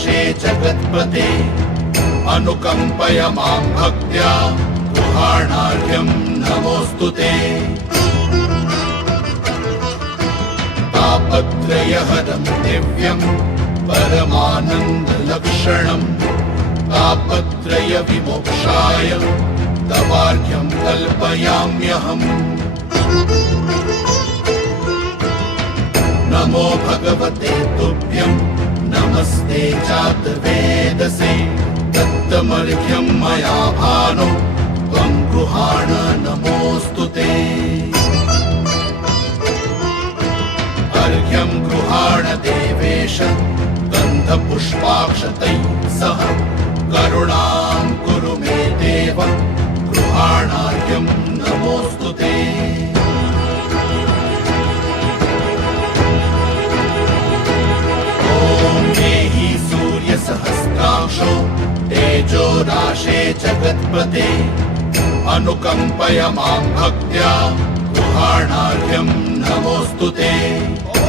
तेजोराशे जगत्पते अनुकम्पय मां भक्त्या गृहाणार्घ्यं नमोऽस्तु ते। तापत्रयहरं दिव्यं परमानन्दलक्षणं तापत्रयविमोक्षाय तवार्घ्यं कल्पयाम्यहम्। नमो भगवते तुभ्यं नमस्ते चातुर्वेदसे दत्तमर्घ्यं मया भानो त्वं गृहाण नमोऽस्तु ते। अर्घ्यं गृहाण देवेश गन्धपुष्पाक्षतैः सह करुणां कुरु मे देव गृहाणार्घ्यं नमोऽस्तु ते। देहि सूर्यसहस्रांशो तेजोराशे जगत्पते अनुकम्पय मां भक्त्या गृहाणार्घ्यं नमोऽस्तु ते। ॐ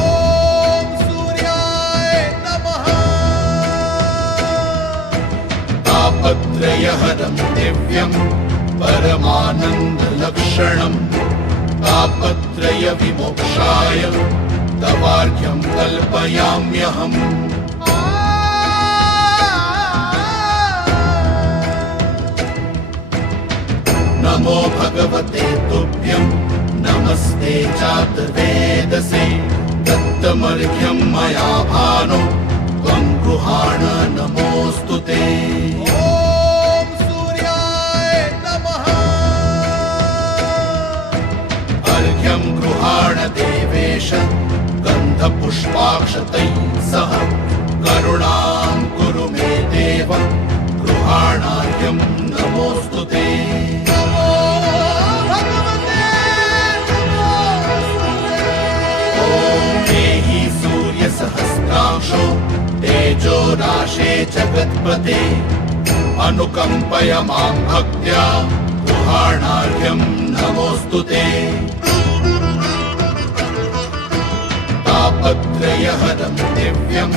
सूर्याय नमः। तापत्रयहरं दिव्यं परमानन्दलक्षणं तापत्रयविमोक्षाय तवार्घ्यं कल्पयाम्यहम्। नमो भगवते तुभ्यं नमस्ते चातुर्वेदसे दत्तमर्घ्यं मया भानो त्वं गृहाण नमोऽस्तु ते। ॐ सूर्याय नमः। अर्घ्यं गृहाण देवेश गन्धपुष्पाक्षतैः सह करुणां कुरु मे देव गृहाणार्घ्यं नमोऽस्तु ते। देहि सूर्यसहस्रांशो तेजोराशे जगत्पते अनुकम्पय मां भक्त्या गृहाणार्घ्यं नमोऽस्तु ते। तापत्रयहरं दिव्यं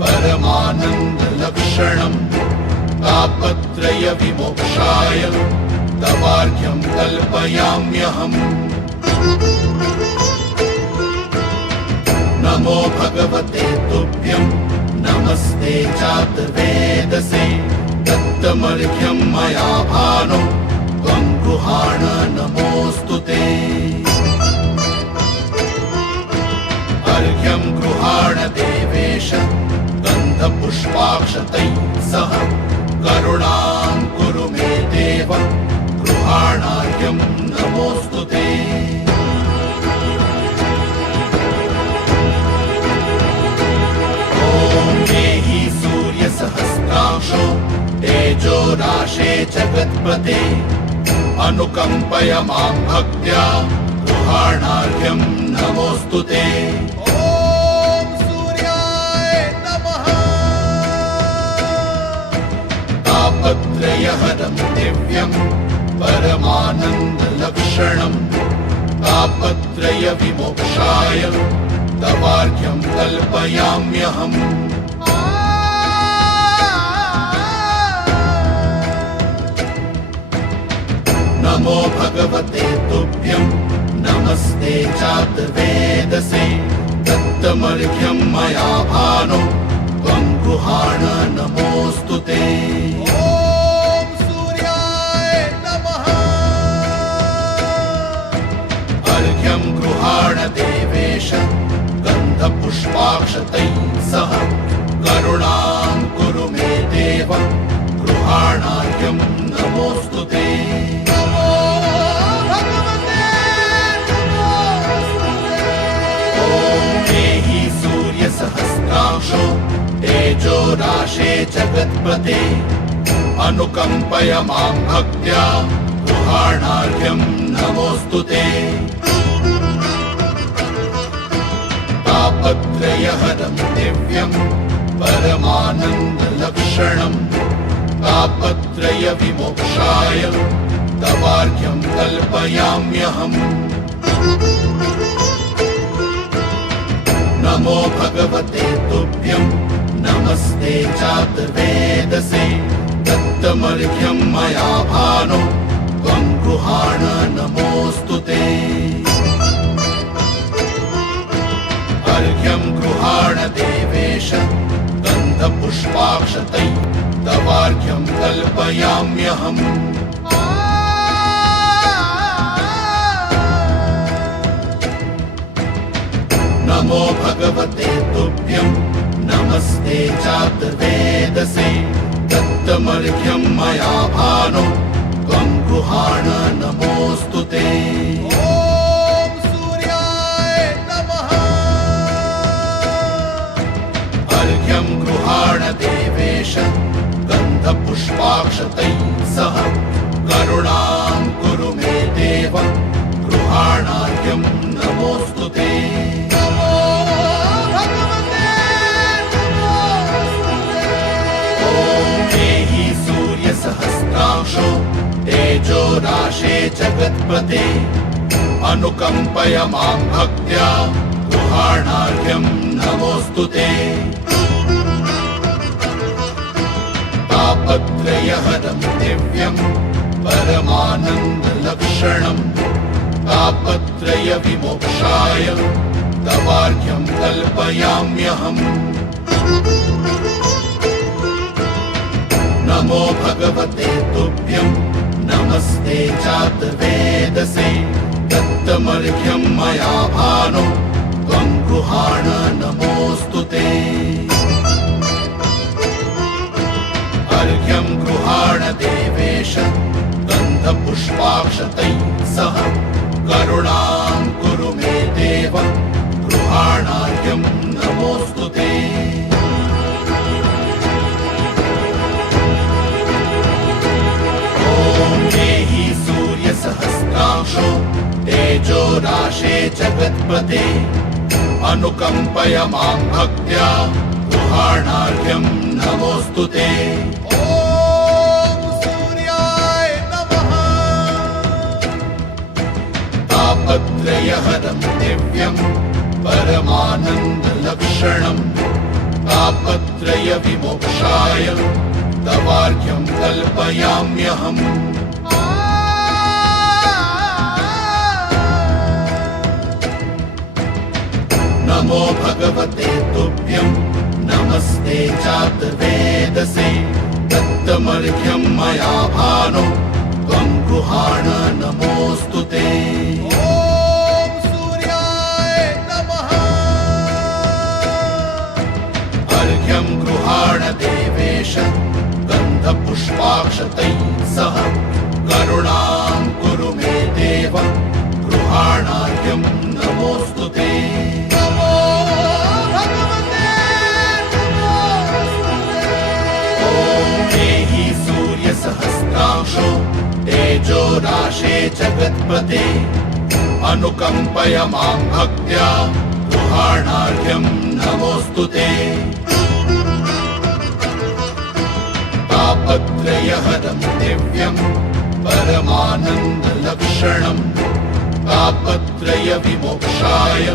परमानन्दलक्षणं तापत्रयविमोक्षाय तवार्घ्यं कल्पयाम्यहम्। नमो भगवते तुभ्यं नमस्ते चातुर्वेदसे दत्तमर्घ्यं मया भानो त्वं गृहाण नमोऽस्तु ते। अर्घ्यं गृहाण देवेश गन्धपुष्पाक्षतैः सह करुणां कुरु मे देव गृहाणार्घ्यं नमोऽस्तु ते। देहि सूर्यसहस्रांशो तेजोराशे जगत्पते अनुकम्पय मां भक्त्या गृहाणार्घ्यं नमोऽस्तु ते। ॐ सूर्याय नमः। तापत्रयहरं दिव्यं परमानन्दलक्षणं तापत्रयविमोक्षाय तवार्घ्यं कल्पयाम्यहम्। नमो भगवते तुभ्यं नमस्ते चातुर्वेदसे दत्तमर्घ्यं मया भानो त्वं गृहाण नमोऽस्तु ते। ॐ सूर्याय नमः। अर्घ्यं गृहाण देवेश गन्धपुष्पाक्षतैः सह करुणां कुरु मे देव गृहाणार्घ्यं नमोऽस्तु ते। देहि सूर्यसहस्रांशो तेजोराशे जगत्पते अनुकम्पय मां भक्त्या गृहाणार्घ्यं नमोऽस्तु ते। तापत्रयहरं दिव्यं परमानन्दलक्षणं तापत्रयविमोक्षाय तवार्घ्यं कल्पयाम्यहम्। नमो भगवते तुभ्यं नमः नमस्ते चातुर्वेदसे दत्तमर्घ्यं मया भानो त्वं गृहाण नमोऽस्तु ते अर्घ्यं गृहाण देवेश गन्धपुष्पाक्षतै तवार्घ्यं कल्पयाम्यहम् नमो भगवते तुभ्यं नमस्ते चातुर्वेदसे दत्तमर्घ्यं मया भानो त्वं गृहाण नमोऽस्तु ते ॐ सूर्याय नमः। अर्घ्यं गृहाण देवेश गन्धपुष्पाक्षतैः सह करुणां कुरु मे देव गृहाणार्घ्यं नमोऽस्तु ते नमो भगवते नमोऽस्तुते। ॐ देहि सूर्यसहस्रांशो तेजो राशे जगत्पते अनुकम्पय मां भक्त्या गृहाणार्घ्यं नमोऽस्तु ते तापत्रयहरं दिव्यं परमानन्दलक्षणं तापत्रय विमोक्षाय तवार्घ्यं कल्पयाम्यहम् नमो भगवते तुभ्यं नमस्ते चातुर्वेदसे दत्तमर्घ्यं मया भानो त्वं गृहाण नमोऽस्तु ते अर्घ्यं गृहाण देवेश गन्धपुष्पाक्षतैः सह करुणां कुरु मे देव गृहाणार्घ्यं नमोऽस्तु ते ॐ देहि सूर्यसहस्रांशो तेजो राशे जगत्पते अनुकम्पय मां भक्त्या गृहाणार्घ्यं नमोऽस्तु ते ॐ सूर्याय नमः। तापत्रयहरं दिव्यं परमानन्दलक्षणं तापत्रय विमोक्षाय तवार्घ्यं कल्पयाम्यहम् नमो भगवते तुभ्यं नमस्ते चातुर्वेदसे दत्तमर्घ्यं मया भानो त्वं गृहाण नमोऽस्तु ते ॐ सूर्याय नमः। अर्घ्यं गृहाण देवेश गन्धपुष्पाक्षतैः सह करुणां कुरु मे देव गृहाणार्घ्यं नमोऽस्तु ते नमो भगवते नमोऽस्तुते। ॐ देहि सूर्यसहस्रांशो तेजो राशे जगत्पते अनुकम्पय मां भक्त्या गृहाणार्घ्यं नमोऽस्तु ते तापत्रयहरं दिव्यं परमानन्दलक्षणं तापत्रय विमोक्षाय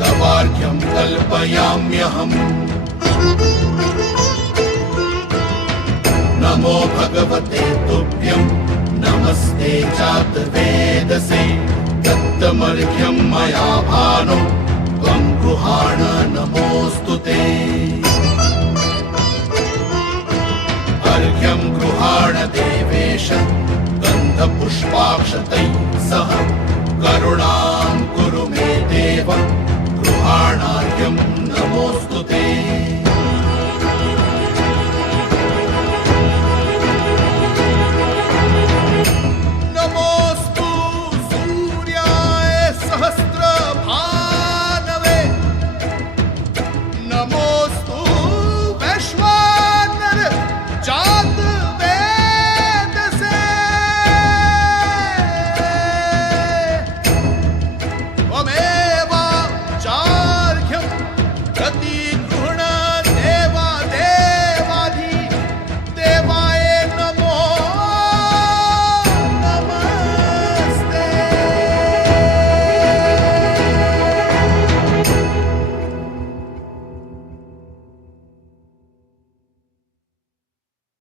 तवार्घ्यं कल्पयाम्यहम् नमो भगवते तुभ्यं नमस्ते चातुर्वेदसे दत्तमर्घ्यं मया भानो त्वं गृहाण नमोऽस्तु ते अर्घ्यं गृहाण देवेश गन्धपुष्पाक्षतैः सह